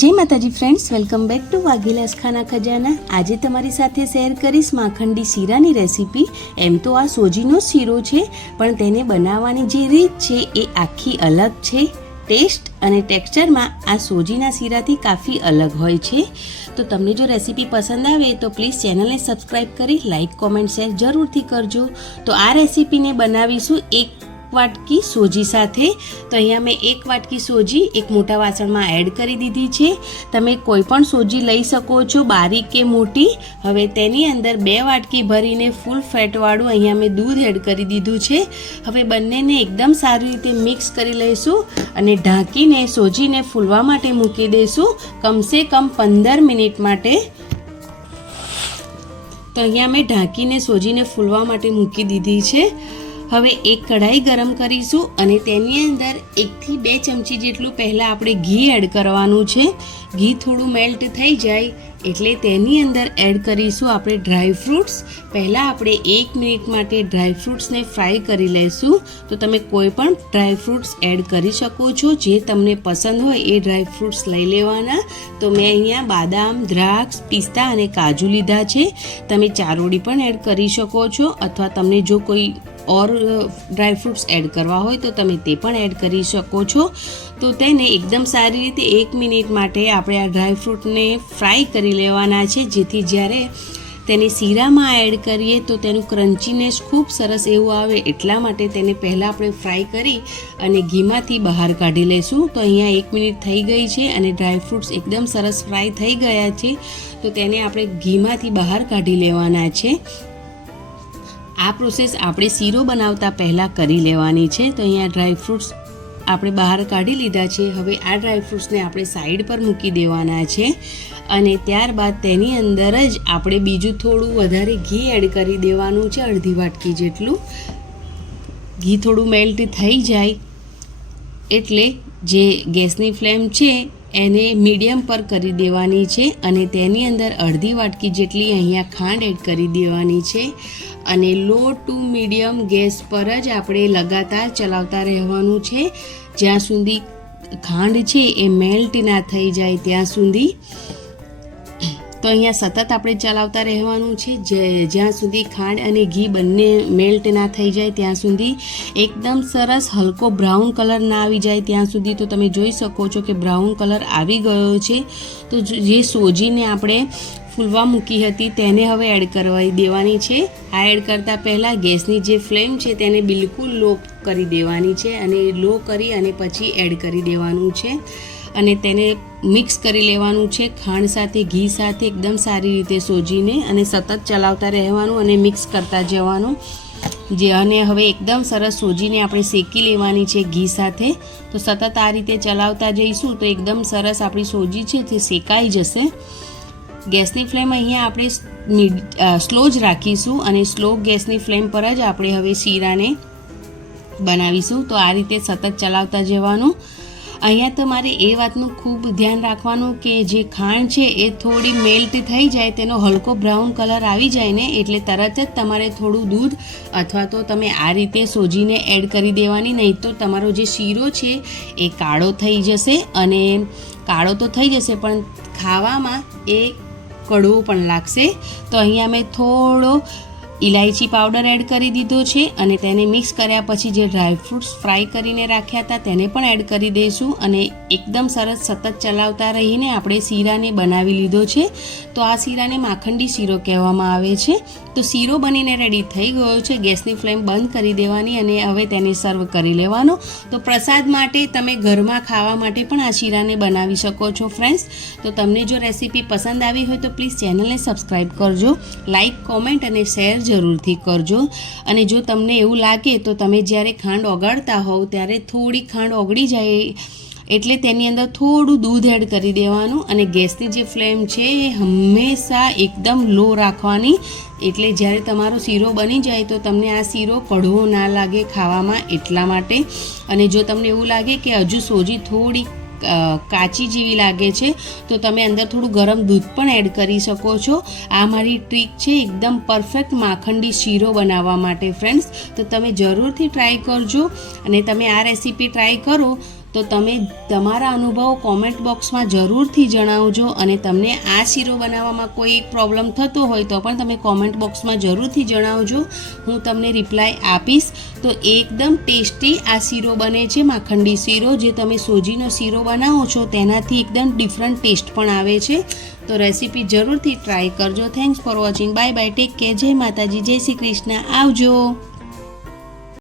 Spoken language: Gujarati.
જય માતાજી ફ્રેન્ડ્સ વેલકમ બેક ટુ વાઘેલાસ ખાના ખજાના. આજે તમારી સાથે શેર કરીશ માખંડી શીરાની રેસીપી એમ તો આ સોજીનો શીરો છે, પણ તેને બનાવવાની જે રીત છે એ આખી અલગ છે. ટેસ્ટ અને ટેક્સચરમાં આ સોજીના શીરાથી કાફી અલગ હોય છે. તો તમને જો રેસીપી પસંદ આવે તો પ્લીઝ ચેનલને સબસ્ક્રાઈબ કરી લાઇક કોમેન્ટ શેર જરૂરથી કરજો. તો આ રેસીપીને બનાવીશું એક વાટકી સોજી સાથે. તો અહીંયા મેં એક વાટકી સોજી, એક મોટા વાસણમાં એડ કરી દીધી છે. તમે કોઈ પણ સોજી લઈ શકો છો, બારીક કે મોટી. હવે તેની અંદર બે વાટકી ભરીને ફૂલ ફેટવાળું અહીંયા મેં દૂધ એડ કરી દીધું છે. હવે બંનેને એકદમ સારી રીતે મિક્સ કરી લઈશું અને ઢાંકીને, સોજીને ફૂલવા માટે મૂકી દઈશું, કમસે કમ પંદર મિનિટ માટે. તો અહીંયા મેં ઢાંકીને, સોજીને ફૂલવા માટે મૂકી દીધી છે. હવે એક કઢાઈ ગરમ કરીશું અને તેની અંદર એકથી બે ચમચી જેટલું પહેલાં આપણે ઘી એડ કરવાનું છે. ઘી થોડું મેલ્ટ થઈ જાય એટલે તેની અંદર એડ કરીશું આપણે ડ્રાય ફ્રૂટ્સ પહેલાં આપણે એક મિનિટ માટે ડ્રાય ફ્રૂટ્સને ફ્રાય કરી લઈશું તો તમે કોઈ પણ ડ્રાય ફ્રૂટ્સ એડ કરી શકો છો. જે તમને પસંદ હોય એ ડ્રાય ફ્રૂટ્સ લઈ લેવાના. તો મેં અહીંયા બાદામ, દ્રાક્ષ, પિસ્તા અને કાજુ લીધા છે. તમે ચારોડી પણ એડ કરી શકો છો. અથવા તમને જો કોઈ ઓર ડ્રાય ફ્રૂટ્સ એડ કરવા હોય તો તમે તે પણ એડ કરી શકો છો. તો તેને એકદમ સારી રીતે એક મિનિટ માટે આપણે આ ડ્રાય ફ્રૂટને ફ્રાય કરી લેવાના છે. જેથી જ્યારે તેને શીરામાં એડ કરીએ તો તેનું ક્રન્ચીનેસ ખૂબ સરસ એવું આવે. એટલા માટે તેને પહેલાં આપણે ફ્રાય કરી અને ઘીમાંથી બહાર કાઢી લઈશું તો અહીંયા એક મિનિટ થઈ ગઈ છે અને ડ્રાય ફ્રૂટ્સ એકદમ સરસ ફ્રાય થઈ ગયા છે. તો તેને આપણે ઘીમાંથી બહાર કાઢી લેવાના છે. આ પ્રોસેસ આપણે શીરો બનાવતા પહેલાં કરી લેવાની છે. તો અહીંયા ડ્રાય ફ્રૂટ્સ આપણે બહાર કાઢી લીધા છે. હવે આ ડ્રાયફ્રૂટ્સને આપણે સાઈડ પર મૂકી દેવાના છે. અને ત્યારબાદ તેની અંદર જ આપણે બીજું થોડું વધારે ઘી એડ કરી દેવાનું છે, અડધી વાટકી જેટલું. ઘી થોડું મેલ્ટ થઈ જાય એટલે જે ગેસની ફ્લેમ છે એને મીડિયમ પર કરી દેવાની છે. અને તેની અંદર અડધી વાટકી જેટલી અહીંયા ખાંડ એડ કરી દેવાની છે. અને લો ટુ મીડિયમ ગેસ પર જ આપણે લગાતાર ચલાવતા રહેવાનું છે. જ્યાં સુધી ખાંડ છે એ મેલ્ટ ના થઈ જાય ત્યાં સુધી. તો અહીંયા સતત આપણે ચલાવતા રહેવાનું છે. જે જ્યાં સુધી ખાંડ અને ઘી બંને મેલ્ટ ના થઈ જાય ત્યાં સુધી. એકદમ સરસ હલકો બ્રાઉન કલર ના આવી જાય ત્યાં સુધી. તો તમે જોઈ શકો છો કે બ્રાઉન કલર આવી ગયો છે. તો જે સોજીને આપણે ફૂલવા મૂકી હતી, તેને હવે એડ કરવા દેવાની છે. આ એડ કરતાં પહેલાં ગેસની જે ફ્લેમ છે, તેને બિલકુલ લો કરી દેવાની છે અને લો કરી અને પછી એડ કરી દેવાનું છે. અને તેને મિક્સ કરી લેવાનું છે, ખાંડ સાથે, ઘી સાથે એકદમ સારી રીતે સોજીને અને સતત ચલાવતા રહેવાનું અને મિક્સ કરતા જવાનું. જે અને હવે એકદમ સરસ સોજીને આપણે શેકી લેવાની છે ઘી સાથે. તો સતત આ રીતે ચલાવતા જઈશું તો એકદમ સરસ આપણી સોજી છે તે શેકાઈ જશે. ગેસની ફ્લેમ અહીંયા આપણે સ્લો જ રાખીશું અને સ્લો ગેસની ફ્લેમ પર જ આપણે હવે શીરાને બનાવીશું. તો આ રીતે સતત ચલાવતા જવાનું. અહીંયા તમારે એ વાતનું ખૂબ ધ્યાન રાખવાનું કે જે ખાંડ છે એ થોડી મેલ્ટ થઈ જાય, તેનો હલકો બ્રાઉન કલર આવી જાય ને, એટલે તરત જ તમારે થોડું દૂધ અથવા તો તમે આ રીતે સોજીને એડ કરી દેવાની, નહીં તો તમારો જે શીરો છે એ કાળો થઈ જશે અને કાળો તો થઈ જશે, પણ ખાવામાં એ કડવો પણ લાગશે. તો અહીંયા મેં થોડો ઇલાયચી પાવડર એડ કરી દીધો છે અને તેને મિક્સ કર્યા પછી જે ડ્રાય ફ્રૂટ્સ ફ્રાય કરીને રાખ્યા હતા તેને પણ એડ કરી દઈશું અને એકદમ સરસ સતત ચલાવતા રહીને આપણે શીરાને બનાવી લીધો છે. તો આ શીરાને માખંડી શીરો કહેવામાં આવે છે. તો શીરો બનીને રેડી થઈ ગયો છે. ગેસની ફ્લેમ બંધ કરી દેવાની અને હવે તેને સર્વ કરી લેવાનો. તો પ્રસાદ માટે તમે ઘરમાં ખાવા માટે પણ આ શીરાને બનાવી શકો છો ફ્રેન્ડ્સ તો તમને જો રેસીપી પસંદ આવી હોય તો પ્લીઝ ચેનલને સબસ્ક્રાઈબ કરજો. લાઇક કોમેન્ટ અને શેર જરૂરથી કરજો. અને જો તમને એવું લાગે તો તમે જ્યારે ખાંડ ઓગાળતા હોવ ત્યારે થોડી ખાંડ ઓગળી જાય એટલે તેની અંદર થોડું દૂધ એડ કરી દેવાનું. અને ગેસની જે ફ્લેમ છે એ હંમેશા એકદમ લો રાખવાની. એટલે જ્યારે તમારો શીરો બની જાય તો તમને આ શીરો કડવો ના લાગે ખાવામાં એટલા માટે. અને જો તમને એવું લાગે કે હજુ સોજી થોડી કાચી જેવી લાગે છે, તો તમે અંદર થોડું ગરમ દૂધ પણ એડ કરી શકો છો. આ મારી ટ્રીક છે, એકદમ પરફેક્ટ માખંડી શીરો બનાવવા માટે ફ્રેન્ડ્સ તો તમે જરૂરથી ટ્રાય કરજો અને તમે આ રેસીપી ટ્રાય કરો તો તમે તમારા અનુભવો કોમેન્ટ બોક્સમાં જરૂરથી જણાવજો અને તમને આ શીરો બનાવવામાં કોઈ પ્રોબ્લેમ થતો હોય તો પણ તમે કોમેન્ટ બોક્સમાં જરૂરથી જણાવજો. હું તમને રિપ્લાય આપીશ. તો એકદમ ટેસ્ટી આ શીરો બને છે માખંડી શીરો, જે તમે સોજીનો શીરો બનાવો છો, તેનાથી એકદમ ડિફરન્ટ ટેસ્ટ પણ આવે છે. તો રેસીપી જરૂરથી ટ્રાય કરજો. Thanks for watching bye bye take care જય માતાજી. જય શ્રી કૃષ્ણ. આવજો.